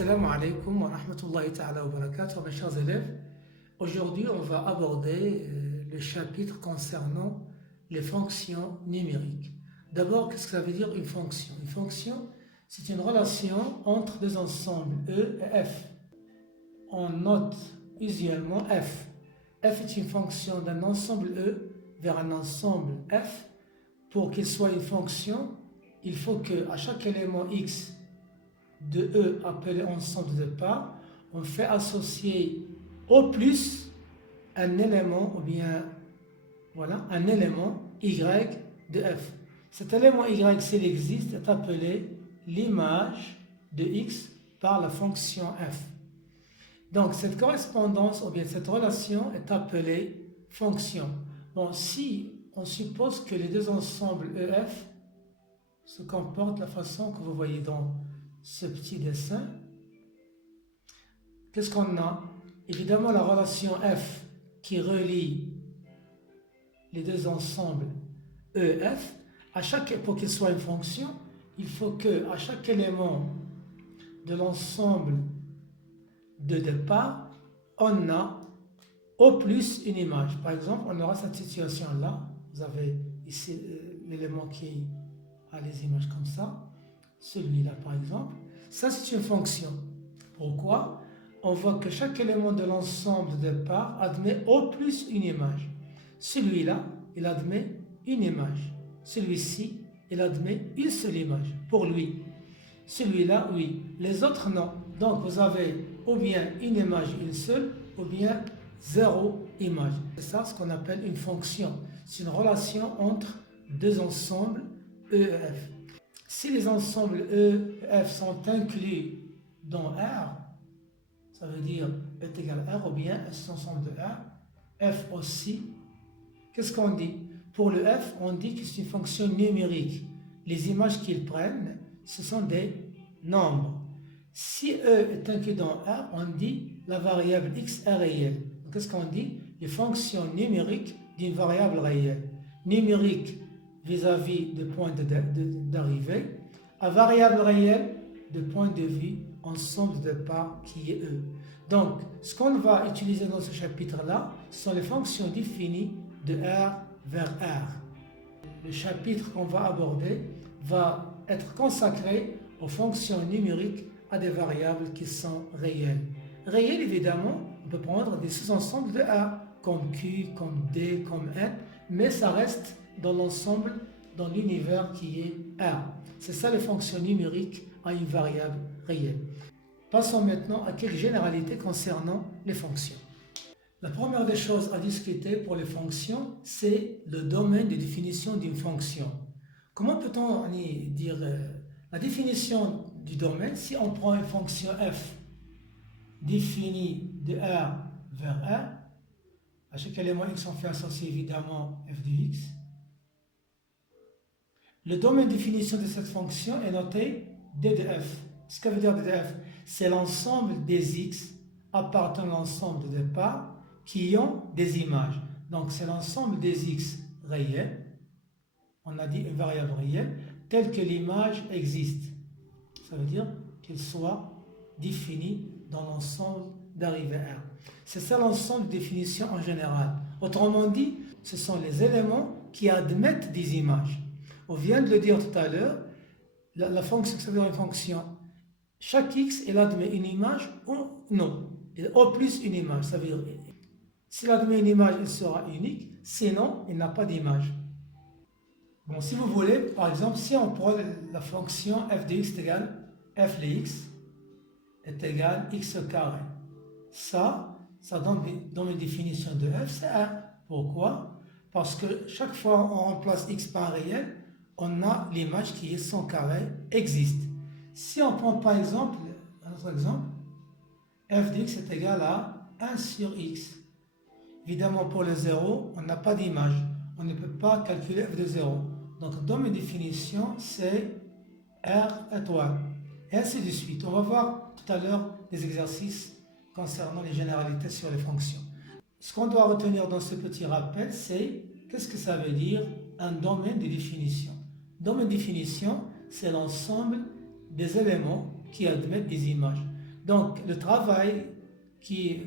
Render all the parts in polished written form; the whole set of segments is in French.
Assalamu alaikum wa rahmatullahi ta'ala wa barakatuh, mes chers élèves. Aujourd'hui, on va aborder le chapitre concernant les fonctions numériques. D'abord, qu'est-ce que ça veut dire une fonction? Une fonction, c'est une relation entre deux ensembles E et F. On note usuellement F. F est une fonction d'un ensemble E vers un ensemble F. Pour qu'il soit une fonction, il faut qu'à chaque élément X de E appelé ensemble de départ, on fait associer au plus un élément ou bien voilà, un élément Y de F. Cet élément Y, s'il existe, est appelé l'image de X par la fonction F. Donc cette correspondance ou bien cette relation est appelée fonction. Bon, si on suppose que les deux ensembles EF se comportent de la façon que vous voyez dans ce petit dessin, qu'est-ce qu'on a? Évidemment la relation F qui relie les deux ensembles EF, pour qu'il soit une fonction, il faut qu'à chaque élément de l'ensemble de départ, on a au plus une image. Par exemple, on aura cette situation-là. Vous avez ici l'élément qui a les images comme ça. Celui-là, par exemple. Ça, c'est une fonction. Pourquoi? On voit que chaque élément de l'ensemble de départ admet au plus une image. Celui-là, il admet une image. Celui-ci, il admet une seule image pour lui. Celui-là, oui. Les autres, non. Donc, vous avez ou bien une image, une seule, ou bien zéro image. C'est ça ce qu'on appelle une fonction. C'est une relation entre deux ensembles E et F. Si les ensembles E et F sont inclus dans R, ça veut dire E est égal à R, ou bien S est ensemble de R, F aussi, qu'est-ce qu'on dit? Pour le F, on dit que c'est une fonction numérique. Les images qu'ils prennent, ce sont des nombres. Si E est inclus dans R, on dit la variable X est réelle. Qu'est-ce qu'on dit? Les fonctions numériques d'une variable réelle. Numérique vis-à-vis de point d'arrivée, à variable réelle de point de vue ensemble de départ qui est E. Donc, ce qu'on va utiliser dans ce chapitre-là, ce sont les fonctions définies de R vers R. Le chapitre qu'on va aborder va être consacré aux fonctions numériques à des variables qui sont réelles. Réelles, évidemment, on peut prendre des sous-ensembles de R, comme Q, comme D, comme N, mais ça reste dans l'ensemble, dans l'univers qui est R. C'est ça les fonctions numériques à une variable réelle. Passons maintenant à quelques généralités concernant les fonctions. La première des choses à discuter pour les fonctions, c'est le domaine de définition d'une fonction. Comment peut-on dire la définition du domaine? Si on prend une fonction f définie de R vers R, à chaque élément x on fait associer évidemment f de x. Le domaine de définition de cette fonction est noté d de f. Ce que veut dire d de f? C'est l'ensemble des x appartenant à l'ensemble de départ qui ont des images. Donc c'est l'ensemble des x réels, on a dit une variable réelle, telle que l'image existe. Ça veut dire qu'elle soit définie dans l'ensemble d'arrivée R. C'est ça l'ensemble de définition en général. Autrement dit, ce sont les éléments qui admettent des images. On vient de le dire tout à l'heure, la fonction, ça veut dire une fonction. Chaque x, elle admet une image ou non. Au plus une image, ça veut dire s'il admet une image, elle sera unique, sinon, il n'a pas d'image. Bon, si vous voulez, par exemple, si on prend la fonction f de x est égal f de x est égal x au carré. Ça donne dans les définitions de f, c'est 1. Pourquoi? Parce que chaque fois on remplace x par un réel, on a l'image qui est son carré existe. Si on prend par exemple, un autre exemple, f de x est égal à 1 sur x. Évidemment, pour le 0, on n'a pas d'image. On ne peut pas calculer f de 0. Donc, dans mes définitions, c'est R étoile. Et ainsi de suite. On va voir tout à l'heure des exercices concernant les généralités sur les fonctions. Ce qu'on doit retenir dans ce petit rappel, c'est qu'est-ce que ça veut dire un domaine de définition. Domaine de définition, c'est l'ensemble des éléments qui admettent des images. Donc, le travail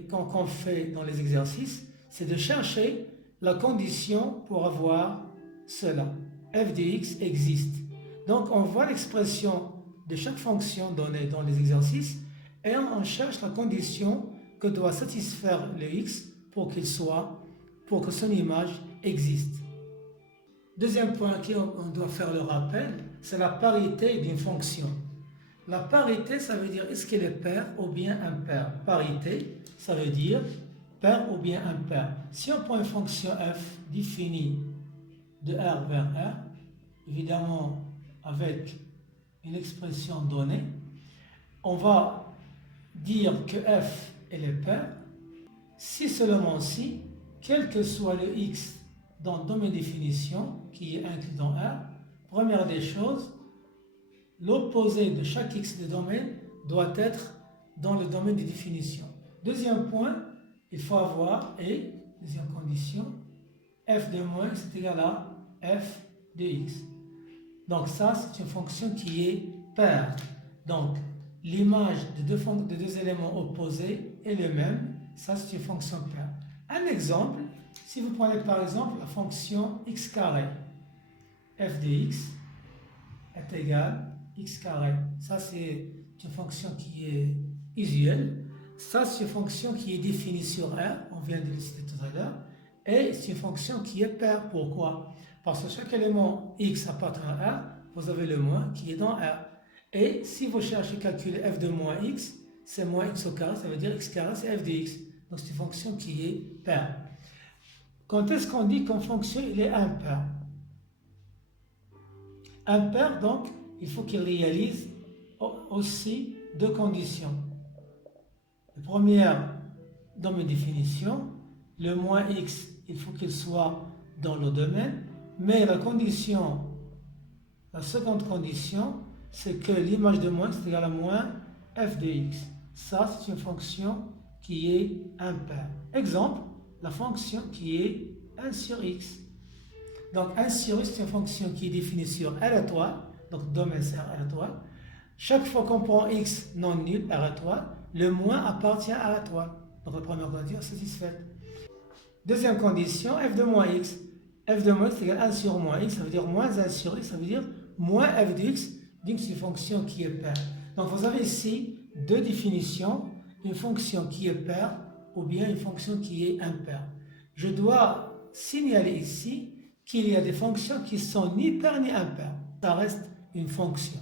qu'on fait dans les exercices, c'est de chercher la condition pour avoir cela. F de x existe. Donc, on voit l'expression de chaque fonction donnée dans les exercices et on cherche la condition que doit satisfaire le x pour que son image existe. Deuxième point on doit faire le rappel, c'est la parité d'une fonction. La parité, ça veut dire est-ce qu'elle est paire ou bien impaire. Parité, ça veut dire paire ou bien impaire. Si on prend une fonction f définie de R vers R, évidemment avec une expression donnée, on va dire que f elle est paire si seulement si, quel que soit le x dans mes définitions, qui est inclus dans R, première des choses, l'opposé de chaque x de domaine doit être dans le domaine des définitions. Deuxième point, il faut avoir, et deuxième condition, f de moins est égal à f de x. Donc ça, c'est une fonction qui est paire. Donc, l'image de deux éléments opposés est le même. Ça, c'est une fonction paire. Un exemple, si vous prenez par exemple la fonction x carré, f de x est égal à x carré. Ça, c'est une fonction qui est usuelle. Ça, c'est une fonction qui est définie sur R, on vient de le citer tout à l'heure. Et c'est une fonction qui est paire. Pourquoi? Parce que chaque élément x appartient à R, vous avez le moins qui est dans R. Et si vous cherchez à calculer f de moins x, c'est moins x au carré, ça veut dire x carré, c'est f de x. Donc c'est une fonction qui est paire. Quand est-ce qu'on dit qu'une fonction il est impaire? Impaire, donc, il faut qu'il réalise aussi deux conditions. La première, dans mes définitions, le moins x, il faut qu'il soit dans le domaine, mais la seconde condition, c'est que l'image de moins est égale à moins f de x. Ça, c'est une fonction qui est impaire. Exemple, la fonction qui est 1 sur x. Donc 1 sur x, c'est une fonction qui est définie sur R étoile, donc domaine c'est R étoile. Chaque fois qu'on prend x non nul, R étoile, le moins appartient à R étoile. Donc la première condition est satisfaite. Deuxième condition, f de moins x. F de moins x est égal à 1 sur moins x, ça veut dire moins 1 sur x, ça veut dire moins f de x, donc c'est une fonction qui est paire. Donc vous avez ici deux définitions, une fonction qui est paire ou bien une fonction qui est impaire. Je dois signaler ici qu'il y a des fonctions qui sont ni paires ni impaires. Ça reste une fonction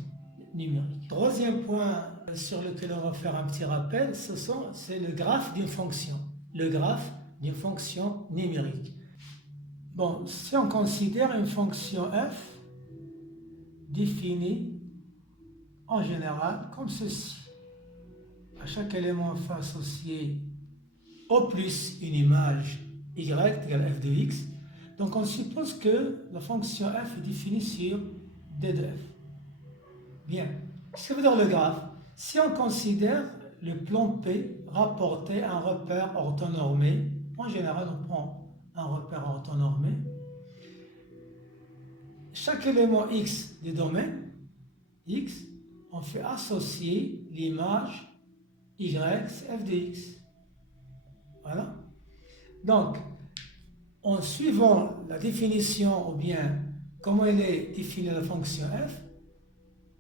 numérique. Troisième point sur lequel on va faire un petit rappel, c'est le graphe d'une fonction. Le graphe d'une fonction numérique. Bon, si on considère une fonction f définie en général comme ceci. À chaque élément, on fait associer au plus une image y égale f de x. Donc on suppose que la fonction f est définie sur d de f. Bien. Qu'est-ce que veut dire le graphe? Si on considère le plan P rapporté à un repère orthonormé, en général on prend un repère orthonormé, chaque élément x du domaine x, on fait associer l'image y, c'est f de x. Voilà. Donc, en suivant la définition ou bien comment elle est définie la fonction f,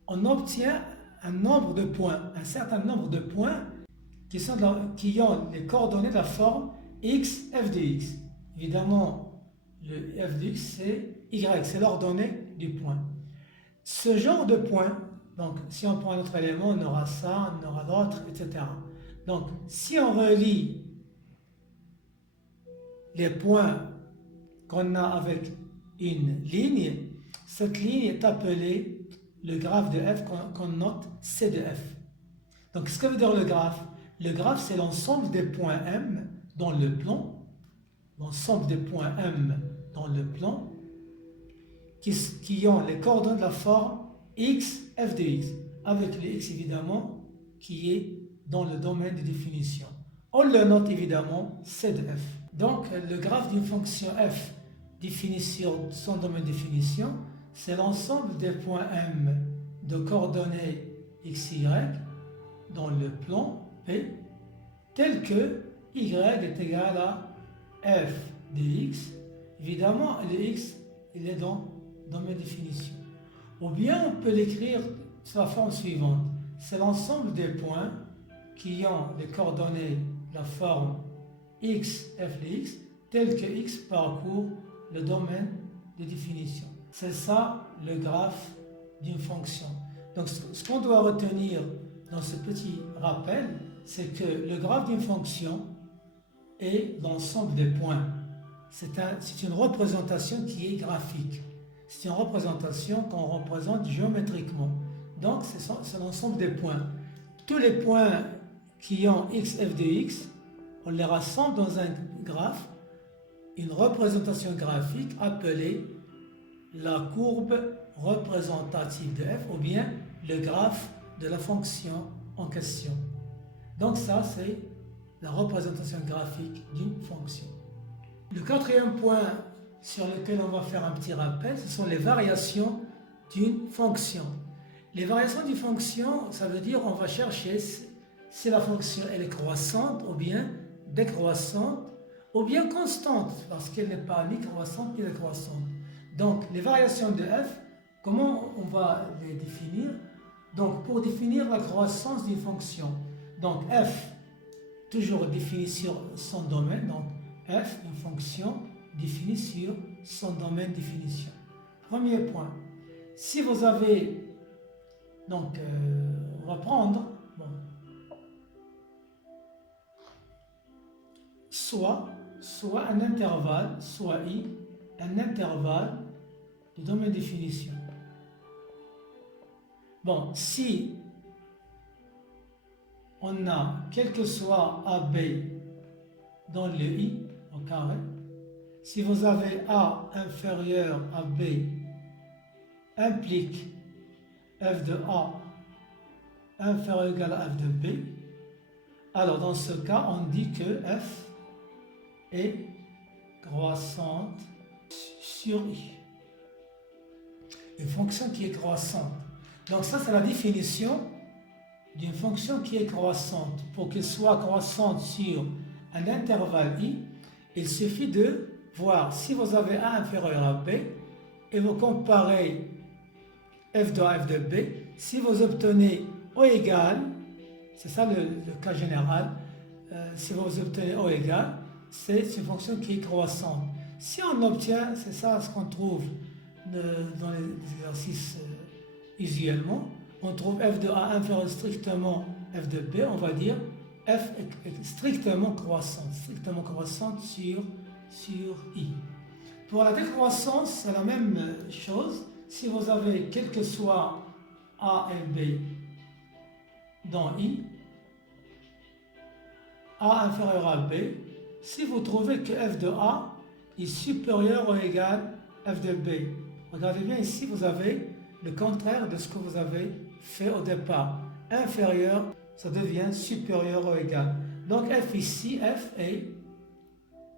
on obtient un nombre de points, un certain nombre de points qui ont les coordonnées de la forme x, f de x. Évidemment, le f de x, c'est y, c'est l'ordonnée du point. Ce genre de points, donc si on prend un autre élément, on aura ça, on aura l'autre, etc. Donc, si on relie les points qu'on a avec une ligne, cette ligne est appelée le graphe de f qu'on note C de f. Donc, ce que veut dire le graphe? Le graphe, c'est l'ensemble des points M dans le plan, l'ensemble des points M dans le plan, qui ont les coordonnées de la forme x, f de x, avec le x évidemment qui est dans le domaine de définition. On le note évidemment C de f. Donc, le graphe d'une fonction f définie sur son domaine de définition, c'est l'ensemble des points M de coordonnées x, y dans le plan P tel que y est égal à f de x. Évidemment, le x, il est dans mes définitions. Ou bien on peut l'écrire sous la forme suivante. C'est l'ensemble des points qui ont les coordonnées, la forme x, f de x, tel que x parcourt le domaine de définition. C'est ça le graphe d'une fonction. Donc ce qu'on doit retenir dans ce petit rappel, c'est que le graphe d'une fonction est l'ensemble des points. C'est une représentation qui est graphique. C'est une représentation qu'on représente géométriquement. Donc c'est l'ensemble des points. Tous les points qui ont x, f de x, on les rassemble dans un graphe, une représentation graphique appelée la courbe représentative de f ou bien le graphe de la fonction en question. Donc ça, c'est la représentation graphique d'une fonction. Le quatrième point sur lequel on va faire un petit rappel, ce sont les variations d'une fonction. Les variations d'une fonction, ça veut dire on va chercher si la fonction elle est croissante ou bien décroissante ou bien constante parce qu'elle n'est pas ni croissante ni décroissante. Donc les variations de f, comment on va les définir? Donc pour définir la croissance d'une fonction, donc f toujours défini sur son domaine, donc f une fonction définie sur son domaine de définition. Premier point, si vous avez donc on va prendre soit un intervalle, soit i, un intervalle de domaine de définition. Bon, si on a quel que soit AB dans le i au carré, si vous avez A inférieur à B implique f de A inférieur ou égal à f de B, alors dans ce cas, on dit que f est croissante sur i. Une fonction qui est croissante. Donc ça, c'est la définition d'une fonction qui est croissante. Pour qu'elle soit croissante sur un intervalle i, il suffit de voir si vous avez A inférieur à B et vous comparez f de A, f de B. Si vous obtenez O égale, c'est ça le cas général, si vous obtenez O égale, c'est une fonction qui est croissante. Si on obtient, c'est ça ce qu'on trouve dans les exercices usuellement, on trouve f de A inférieur strictement f de B, on va dire f est strictement croissante sur i. Pour la décroissance, c'est la même chose. Si vous avez quel que soit A et B dans i, A inférieur à B, si vous trouvez que f de A est supérieur ou égal à f de B, regardez bien ici, vous avez le contraire de ce que vous avez fait au départ. Inférieur, ça devient supérieur ou égal. Donc f ici, f est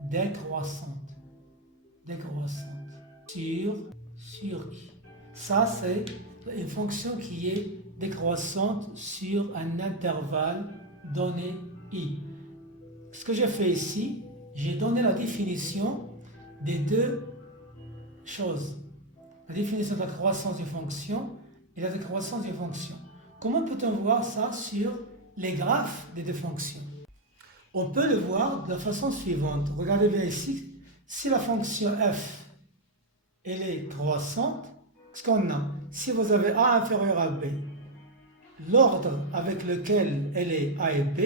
décroissante sur i. Ça, c'est une fonction qui est décroissante sur un intervalle donné i. Ce que j'ai fait ici, j'ai donné la définition des deux choses. La définition de la croissance d'une fonction et la décroissance d'une fonction. Comment peut-on voir ça sur les graphes des deux fonctions? On peut le voir de la façon suivante. Regardez bien ici. Si la fonction f, elle est croissante, ce qu'on a, si vous avez A inférieur à B, l'ordre avec lequel elle est A et B,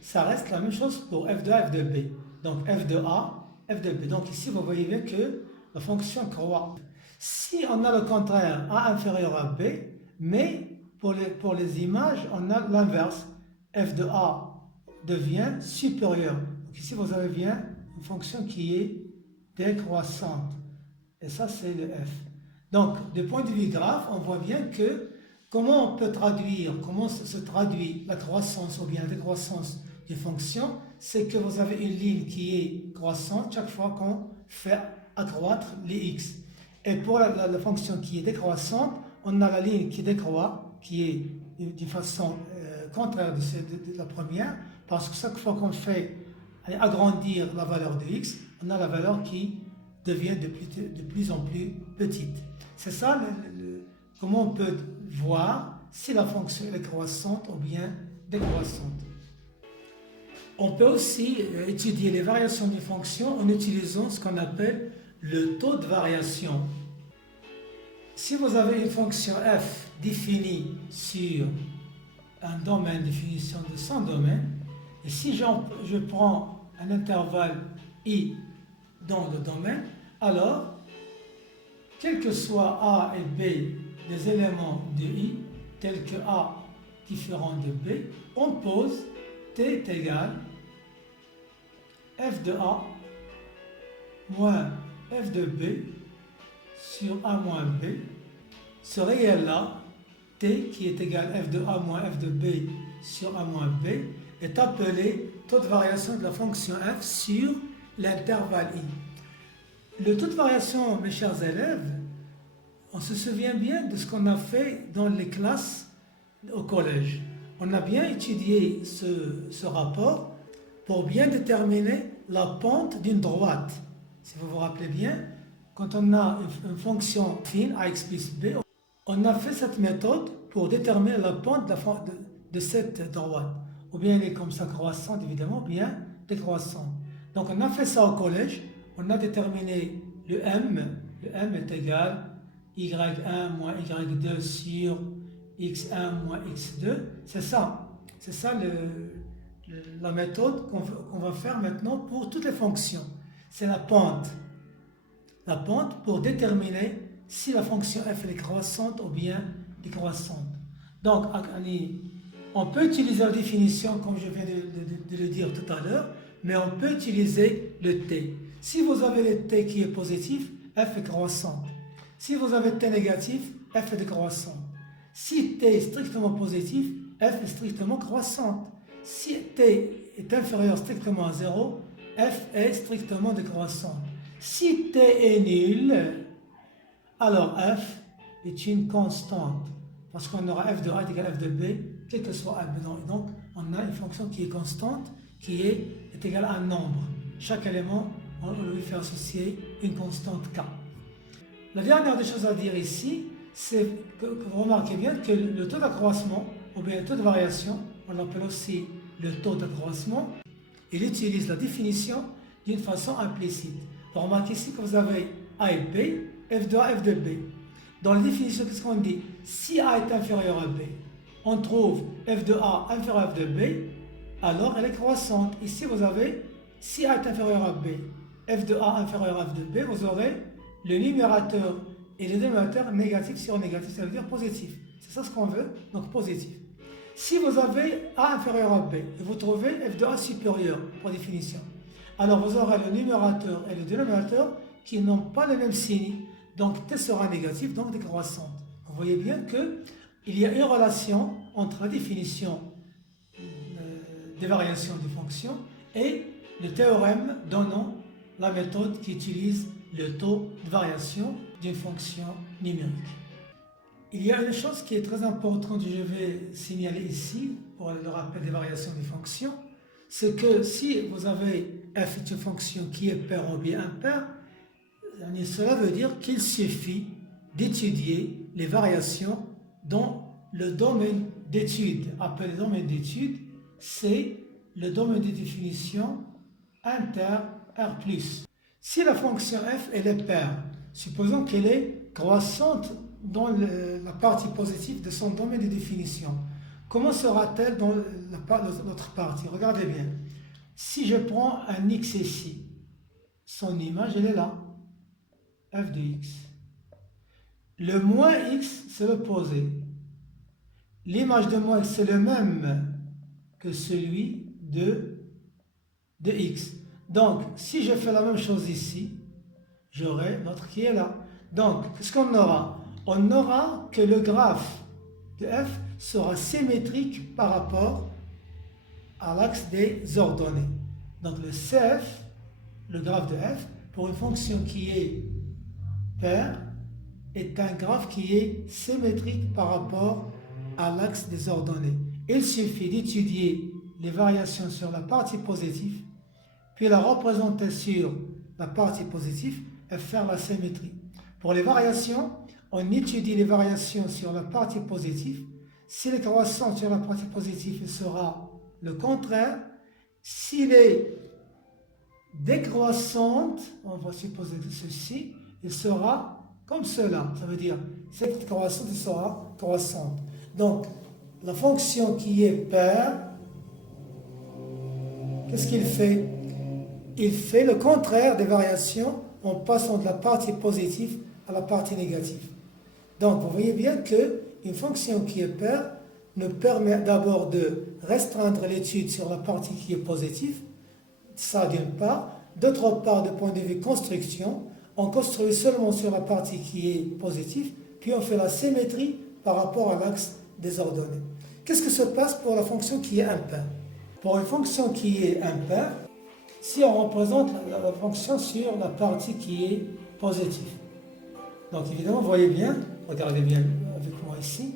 ça reste la même chose pour f de A, f de B. Donc f de A, f de B. Donc ici, vous voyez bien que la fonction croît. Si on a le contraire, A inférieur à B, mais pour les images, on a l'inverse. F de A devient supérieur. Donc ici, vous avez bien une fonction qui est décroissante. Et ça, c'est le F. Donc, du point de vue graphe, on voit bien que comment on peut traduire, comment se traduit la croissance ou bien la décroissance d'une fonction, c'est que vous avez une ligne qui est croissante chaque fois qu'on fait accroître les x. Et pour la fonction qui est décroissante, on a la ligne qui décroît, qui est d'une façon contraire de la première. Parce que chaque fois qu'on fait agrandir la valeur de x, on a la valeur qui devient de plus en plus petite. C'est ça comment on peut voir si la fonction est croissante ou bien décroissante. On peut aussi étudier les variations d'une fonction en utilisant ce qu'on appelle le taux de variation. Si vous avez une fonction f définie sur un domaine, définition de son domaine, et si je prends un intervalle i dans le domaine, alors, quel que soit a et b des éléments de i, tels que a différent de b, on pose t est égal f de a moins f de b sur a moins b. Ce réel-là, t qui est égal f de a moins f de b sur a moins b, est appelé taux de variation de la fonction f sur l'intervalle i. Le taux de variation, mes chers élèves, on se souvient bien de ce qu'on a fait dans les classes au collège. On a bien étudié ce rapport pour bien déterminer la pente d'une droite. Si vous vous rappelez bien, quand on a une fonction fine, ax plus b, on a fait cette méthode pour déterminer la pente de cette droite. Ou bien elle est comme ça croissante, évidemment, ou bien décroissante. Donc on a fait ça au collège, on a déterminé le m est égal y1 moins y2 sur x1 moins x2, c'est ça la méthode qu'on va faire maintenant pour toutes les fonctions. C'est la pente pour déterminer si la fonction f est croissante ou bien décroissante. Donc, on peut utiliser la définition comme je viens de le dire tout à l'heure, mais on peut utiliser le t. Si vous avez le t qui est positif, f est croissante. Si vous avez t négatif, f est décroissante. Si t est strictement positif, f est strictement croissante. Si t est inférieur strictement à 0, f est strictement décroissante. Si t est nul, alors f est une constante. Parce qu'on aura f de a égale f de b, quel que soit a. Donc, on a une fonction qui est constante, qui est égale à un nombre. Chaque élément, on lui fait associer une constante k. La dernière des choses à dire ici, c'est que vous remarquez bien que le taux d'accroissement, ou bien le taux de variation, on l'appelle aussi le taux d'accroissement, il utilise la définition d'une façon implicite. Vous remarquez ici que vous avez a et b, f de a, f de b. Dans la définition, qu'est-ce qu'on dit? Si a est inférieur à b, on trouve f de a inférieur à f de b, alors elle est croissante. Ici, vous avez, si a est inférieur à b, f de a inférieur à f de b, vous aurez le numérateur et le dénominateur négatif sur négatif, ça veut dire positif. C'est ça ce qu'on veut, donc positif. Si vous avez a inférieur à b, et vous trouvez f de a supérieur, par définition, alors vous aurez le numérateur et le dénominateur qui n'ont pas le même signe, donc t sera négatif, donc décroissante. Vous voyez bien qu'il y a une relation entre la définition des variations des fonctions et le théorème donnant la méthode qui utilise le taux de variation d'une fonction numérique. Il y a une chose qui est très importante que je vais signaler ici pour le rappel des variations des fonctions, c'est que si vous avez f est une fonction qui est paire ou bien impaire, cela veut dire qu'il suffit d'étudier les variations dans le domaine d'étude. Appelé domaine d'étude, c'est le domaine de définition inter R+. Si la fonction f elle est paire, supposons qu'elle est croissante dans la partie positive de son domaine de définition, comment sera-t-elle dans l'autre partie? Regardez bien. Si je prends un x ici, son image elle est là, f de x. Le moins x, c'est l'opposé. L'image de moins x, c'est le même que celui de x. Donc, si je fais la même chose ici, j'aurai notre qui est là. Donc, qu'est-ce qu'on aura? On aura que le graphe de f sera symétrique par rapport à l'axe des ordonnées. Donc, le CF, le graphe de f, pour une fonction qui est paire, est un graphe qui est symétrique par rapport à l'axe des ordonnées. Il suffit d'étudier les variations sur la partie positive, puis la représenter sur la partie positive et faire la symétrie. Pour les variations, on étudie les variations sur la partie positive. S'il est croissant sur la partie positive, il sera le contraire. S'il est décroissante, on va supposer ceci, il sera comme cela. Ça veut dire, cette croissante sera croissante. Donc, la fonction qui est paire, qu'est-ce qu'il fait? Il fait le contraire des variations en passant de la partie positive à la partie négative. Donc, vous voyez bien qu'une fonction qui est paire nous permet d'abord de restreindre l'étude sur la partie qui est positive, ça d'une part. D'autre part, du point de vue construction, on construit seulement sur la partie qui est positive, puis on fait la symétrie par rapport à l'axe des ordonnées. Qu'est-ce que se passe pour la fonction qui est impaire? Pour une fonction qui est impaire, si on représente la fonction sur la partie qui est positive. Donc évidemment, vous voyez bien, regardez bien avec moi ici,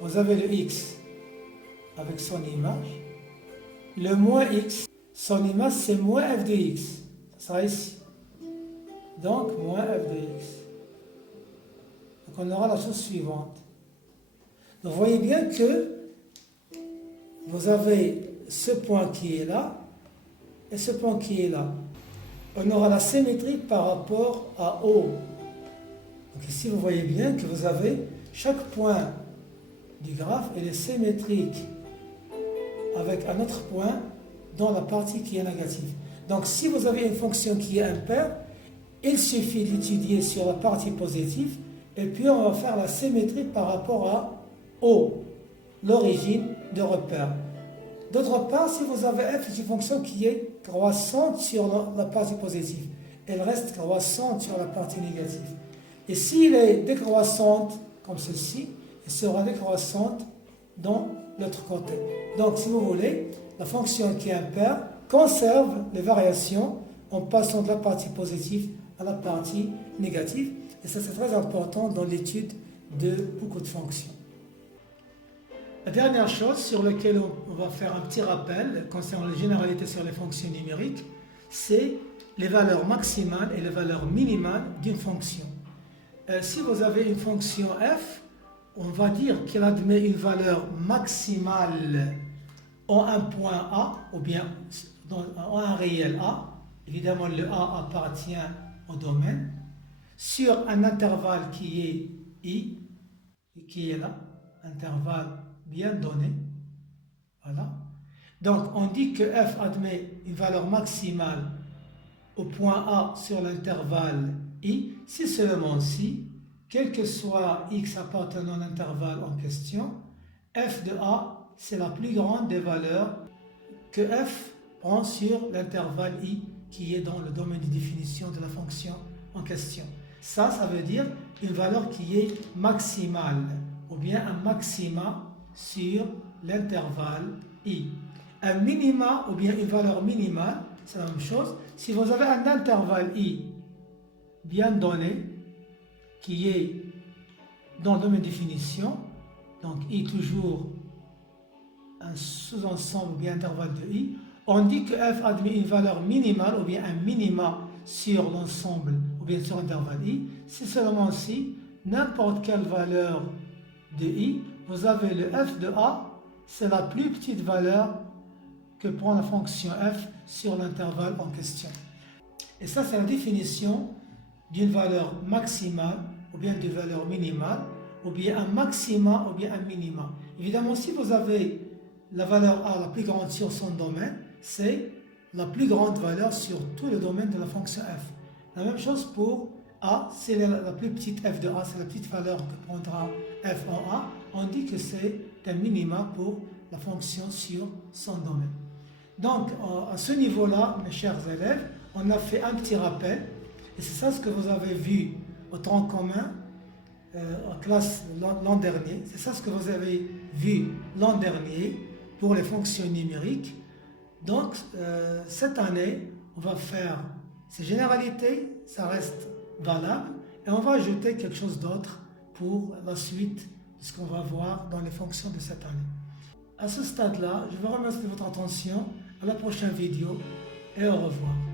vous avez le x avec son image, le moins x, son image c'est moins f de x, ça sera ici. Donc moins f de x. Donc on aura la chose suivante. Donc vous voyez bien que vous avez ce point qui est là et ce point qui est là. On aura la symétrie par rapport à O. Donc ici vous voyez bien que vous avez chaque point du graphe, il est symétrique avec un autre point dans la partie qui est négative. Donc si vous avez une fonction qui est impaire, il suffit d'étudier sur la partie positive et puis on va faire la symétrie par rapport à O, l'origine de repère. D'autre part, si vous avez f, c'est une fonction qui est croissante sur la partie positive, elle reste croissante sur la partie négative. Et s'il est décroissante, comme ceci, elle sera décroissante dans l'autre côté. Donc, si vous voulez, la fonction qui est impaire conserve les variations en passant de la partie positive à la partie négative. Et ça, c'est très important dans l'étude de beaucoup de fonctions. La dernière chose sur laquelle on va faire un petit rappel concernant les généralités sur les fonctions numériques, c'est les valeurs maximales et les valeurs minimales d'une fonction. Si vous avez une fonction f, on va dire qu'elle admet une valeur maximale en un point A, ou bien en un réel A. Évidemment, le A appartient au domaine, sur un intervalle qui est I, qui est là, intervalle bien donné. Voilà. Donc, on dit que f admet une valeur maximale au point A sur l'intervalle I, si seulement si, quel que soit x appartenant à l'intervalle en question, f de A, c'est la plus grande des valeurs que f prend sur l'intervalle I qui est dans le domaine de définition de la fonction en question. Ça veut dire une valeur qui est maximale, ou bien un maxima sur l'intervalle I. Un minima, ou bien une valeur minimale, c'est la même chose. Si vous avez un intervalle I bien donné, qui est dans le domaine de définition, donc I toujours un sous-ensemble ou bien intervalle de I, on dit que f admet une valeur minimale ou bien un minima sur l'ensemble ou bien sur l'intervalle I, si seulement si n'importe quelle valeur de I, vous avez le f de A, c'est la plus petite valeur que prend la fonction f sur l'intervalle en question. Et ça, c'est la définition d'une valeur maximale ou bien d'une valeur minimale, ou bien un maxima ou bien un minima. Évidemment, si vous avez la valeur A la plus grande sur son domaine, c'est la plus grande valeur sur tout le domaine de la fonction f. La même chose pour A, c'est la plus petite f de A, c'est la petite valeur que prendra f en A. On dit que c'est un minima pour la fonction sur son domaine. Donc, à ce niveau-là, mes chers élèves, on a fait un petit rappel, et c'est ça ce que vous avez vu au tronc commun en classe l'an dernier. C'est ça ce que vous avez vu l'an dernier pour les fonctions numériques. Donc, cette année, on va faire ces généralités, ça reste valable, et on va ajouter quelque chose d'autre pour la suite de ce qu'on va voir dans les fonctions de cette année. À ce stade-là, je vous remercie de votre attention. À la prochaine vidéo et au revoir.